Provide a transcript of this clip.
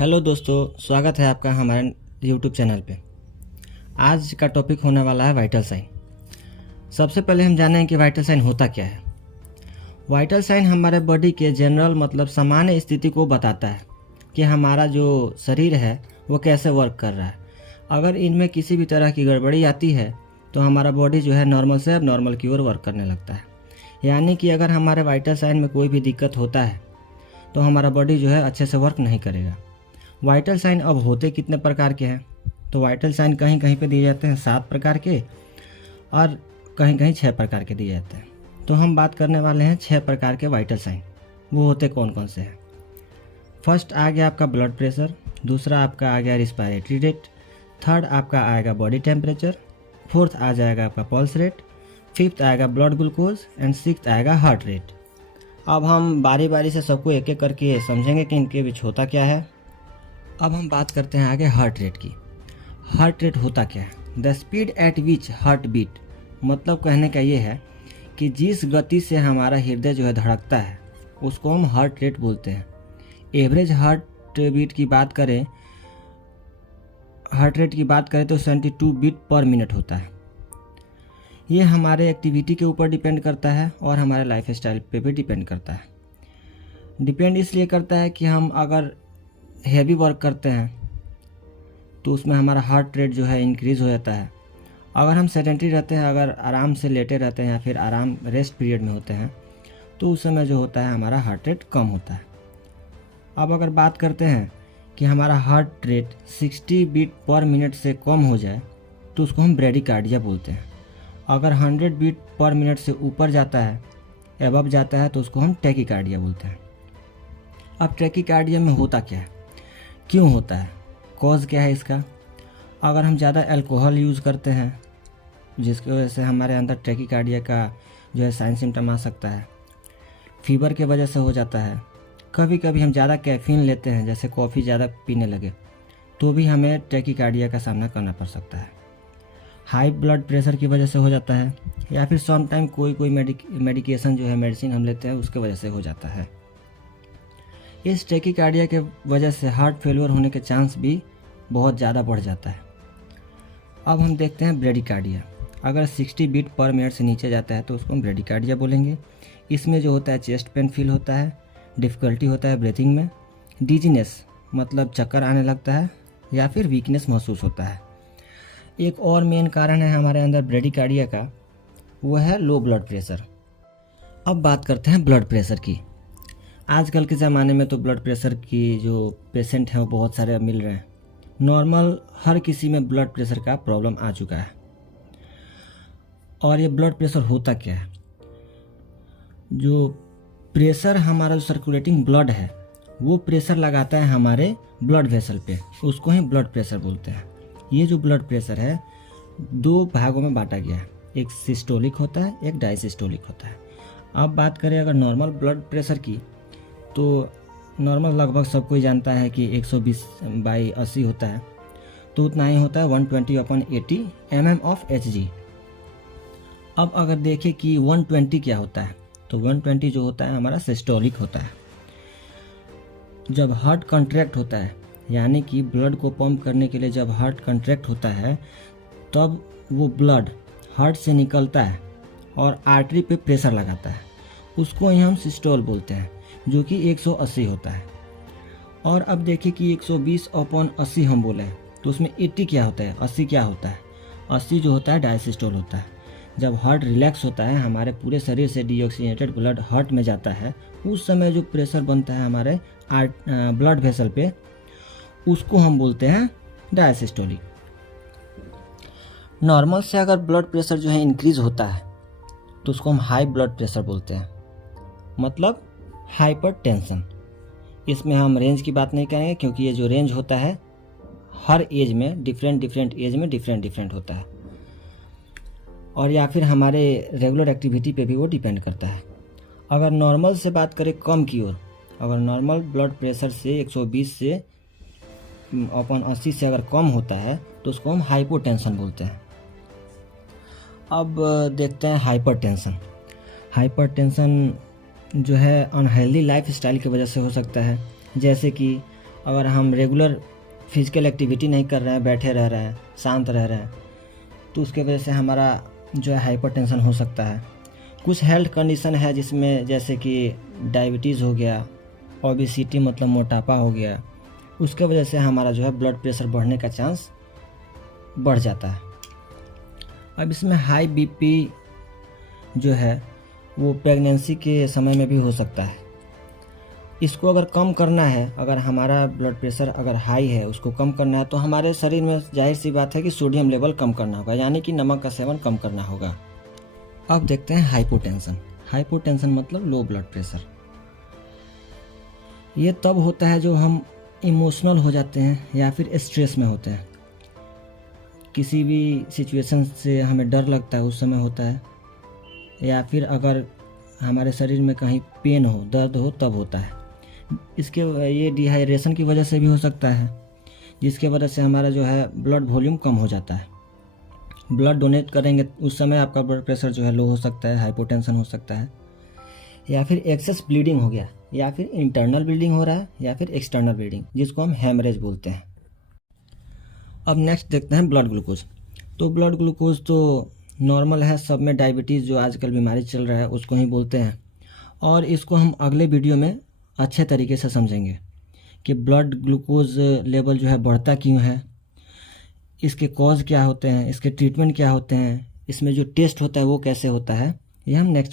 Hello दोस्तों, स्वागत है आपका हमारे यूट्यूब चैनल पे। आज का टॉपिक होने वाला है वाइटल साइन। सबसे पहले हम जानें कि वाइटल साइन होता क्या है। वाइटल साइन हमारे बॉडी के जनरल मतलब सामान्य स्थिति को बताता है कि हमारा जो शरीर है वो कैसे वर्क कर रहा है। अगर इनमें किसी भी तरह की गड़बड़ी आती है तो हमारा बॉडी जो है नॉर्मल से अब नॉर्मल की ओर वर्क करने लगता है। यानी कि अगर हमारे वाइटल साइन में कोई भी दिक्कत होता है तो हमारा बॉडी जो है अच्छे से वर्क नहीं करेगा। वाइटल साइन अब होते कितने प्रकार के हैं, तो वाइटल साइन कहीं कहीं पे दिए जाते हैं 7 प्रकार के और कहीं कहीं 6 प्रकार के दिए जाते हैं। तो हम बात करने वाले हैं 6 प्रकार के वाइटल साइन। वो होते कौन कौन से हैं। फर्स्ट आ गया आपका ब्लड प्रेशर, दूसरा आपका आ गया रिस्पायरेटरी रेट, थर्ड आपका आएगा बॉडी टेम्परेचर, फोर्थ आ जाएगा आपका पल्स रेट, फिफ्थ आएगा ब्लड ग्लूकोज एंड सिक्स्थ आएगा हार्ट रेट। अब हम बारी बारी से सबको एक एक करके समझेंगे कि इनके बीच होता क्या है। अब हम बात करते हैं आगे हार्ट रेट की। हार्ट रेट होता क्या है। The speed at which heart beat, मतलब कहने का ये है कि जिस गति से हमारा हृदय जो है धड़कता है उसको हम हार्ट रेट बोलते हैं। एवरेज हार्ट बीट की बात करें, हार्ट रेट की बात करें तो 72 बीट पर मिनट होता है। ये हमारे एक्टिविटी के ऊपर डिपेंड करता है और हमारे लाइफ स्टाइल पे भी डिपेंड करता है। डिपेंड इसलिए करता है कि हम अगर हैवी वर्क करते हैं तो उसमें हमारा हार्ट रेट जो है इंक्रीज़ हो जाता है। अगर हम सेडेंटरी रहते हैं, अगर आराम से लेटे रहते हैं या फिर आराम रेस्ट पीरियड में होते हैं तो उस समय जो होता है हमारा हार्ट रेट कम होता है। अब अगर बात करते हैं कि हमारा heart rate 60 beat per minute से कम हो जाए तो उसको हम ब्रेडिकार्डिया बोलते हैं। अगर 100 बीट पर मिनट से ऊपर जाता है, एबव जाता है, तो उसको हम टैकीकार्डिया बोलते हैं। अब टैकीकार्डिया में होता क्या है, क्यों होता है, कॉज क्या है इसका। अगर हम ज़्यादा अल्कोहल यूज़ करते हैं जिसकी वजह से हमारे अंदर टैकीकार्डिया का जो है साइन सिम्टम आ सकता है। फीवर के वजह से हो जाता है। कभी कभी हम ज़्यादा कैफ़ीन लेते हैं, जैसे कॉफ़ी ज़्यादा पीने लगे, तो भी हमें टैकीकार्डिया का सामना करना पड़ सकता है। हाई ब्लड प्रेशर की वजह से हो जाता है, या फिर सम टाइम कोई मेडिकेशन जो है मेडिसिन हम लेते हैं उसके वजह से हो जाता है। इस टैकीकार्डिया के वजह से हार्ट फेलियर होने के चांस भी बहुत ज़्यादा बढ़ जाता है। अब हम देखते हैं ब्रेडिकार्डिया। अगर 60 बीट पर मिनट से नीचे जाता है तो उसको हम ब्रेडिकार्डिया बोलेंगे। इसमें जो होता है चेस्ट पेन फील होता है, डिफ़िकल्टी होता है ब्रीथिंग में, डिजीनेस मतलब चक्कर आने लगता है या फिर वीकनेस महसूस होता है। एक और मेन कारण है हमारे अंदर ब्रेडिकार्डिया का, वो है लो ब्लड प्रेशर। अब बात करते हैं ब्लड प्रेशर की। आजकल के ज़माने में तो ब्लड प्रेशर की जो पेशेंट हैं वो बहुत सारे मिल रहे हैं। नॉर्मल हर किसी में ब्लड प्रेशर का प्रॉब्लम आ चुका है। और ये ब्लड प्रेशर होता क्या है, जो प्रेशर हमारा जो सर्कुलेटिंग ब्लड है वो प्रेशर लगाता है हमारे ब्लड वेसल पे, उसको ही ब्लड प्रेशर बोलते हैं। ये जो ब्लड प्रेशर है 2 भागों में बांटा गया है, एक सिस्टोलिक होता है, एक डायसिस्टोलिक होता है। अब बात करें अगर नॉर्मल ब्लड प्रेशर की, तो नॉर्मल लगभग सब कोई जानता है कि 120/80 होता है, तो उतना ही होता है 120/80 mm ऑफ Hg। अब अगर देखें कि 120 क्या होता है, तो 120 जो होता है हमारा सिस्टोलिक होता है। जब हार्ट कॉन्ट्रैक्ट होता है, यानी कि ब्लड को पंप करने के लिए जब हार्ट कॉन्ट्रैक्ट होता है तब वो ब्लड हार्ट से निकलता है और आर्टरी पे प्रेशर लगाता है, उसको ही हम सिस्टोल बोलते हैं, जो कि 180 होता है। और अब देखिए कि 120/80 हम बोले हैं, तो उसमें 80 क्या होता है, 80 क्या होता है। 80 जो होता है डायसिस्टोल होता है। जब हार्ट रिलैक्स होता है, हमारे पूरे शरीर से डीऑक्सीजनेटेड ब्लड हार्ट में जाता है, उस समय जो प्रेशर बनता है हमारे ब्लड वेसल पे, उसको हम बोलते हैं डायसिस्टोलिक। नॉर्मल से अगर ब्लड प्रेशर जो है इंक्रीज होता है तो उसको हम हाई ब्लड प्रेशर बोलते हैं, मतलब हाइपरटेंशन। इसमें हम रेंज की बात नहीं करेंगे क्योंकि ये जो रेंज होता है हर एज में डिफरेंट एज में डिफरेंट होता है, और या फिर हमारे रेगुलर एक्टिविटी पे भी वो डिपेंड करता है। अगर नॉर्मल से बात करें कम की ओर, अगर नॉर्मल ब्लड प्रेशर से 120/80 से अगर कम होता है तो उसको हम हाइपोटेंशन बोलते हैं। अब देखते हैं हाइपरटेंशन। हाइपरटेंशन जो है अनहेल्दी लाइफ स्टाइल की वजह से हो सकता है, जैसे कि अगर हम रेगुलर फिजिकल एक्टिविटी नहीं कर रहे हैं, बैठे रह रहे हैं, शांत रह रहे हैं, तो उसके वजह से हमारा जो है हाइपरटेंशन हो सकता है। कुछ हेल्थ कंडीशन है जिसमें जैसे कि डायबिटीज़ हो गया, ओबेसिटी मतलब मोटापा हो गया, उसके वजह से हमारा जो है ब्लड प्रेशर बढ़ने का चांस बढ़ जाता है। अब इसमें हाई बीपी जो है वो प्रेगनेंसी के समय में भी हो सकता है। इसको अगर कम करना है, अगर हमारा ब्लड प्रेशर अगर हाई है उसको कम करना है, तो हमारे शरीर में जाहिर सी बात है कि सोडियम लेवल कम करना होगा, यानी कि नमक का सेवन कम करना होगा। अब देखते हैं हाइपोटेंशन। हाइपोटेंशन मतलब लो ब्लड प्रेशर। ये तब होता है जो हम इमोशनल हो जाते हैं या फिर स्ट्रेस में होते हैं, किसी भी सिचुएशन से हमें डर लगता है उस समय होता है, या फिर अगर हमारे शरीर में कहीं पेन हो, दर्द हो, तब होता है। ये डिहाइड्रेशन की वजह से भी हो सकता है, जिसके वजह से हमारा जो है ब्लड वॉल्यूम कम हो जाता है। ब्लड डोनेट करेंगे उस समय आपका ब्लड प्रेशर जो है लो हो सकता है, हाइपोटेंशन हो सकता है, या फिर एक्सेस ब्लीडिंग हो गया, या फिर इंटरनल ब्लीडिंग हो रहा है, या फिर एक्सटर्नल ब्लीडिंग जिसको हम हेमरेज बोलते हैं। अब नेक्स्ट देखते हैं ब्लड ग्लूकोज। तो ब्लड ग्लूकोज तो नॉर्मल है, सब में डायबिटीज़ जो आजकल बीमारी चल रहा है उसको ही बोलते हैं, और इसको हम अगले वीडियो में अच्छे तरीके से समझेंगे कि ब्लड ग्लूकोज लेवल जो है बढ़ता क्यों है, इसके कॉज क्या होते हैं, इसके ट्रीटमेंट क्या होते हैं, इसमें जो टेस्ट होता है वो कैसे होता है, ये हम नेक्स्ट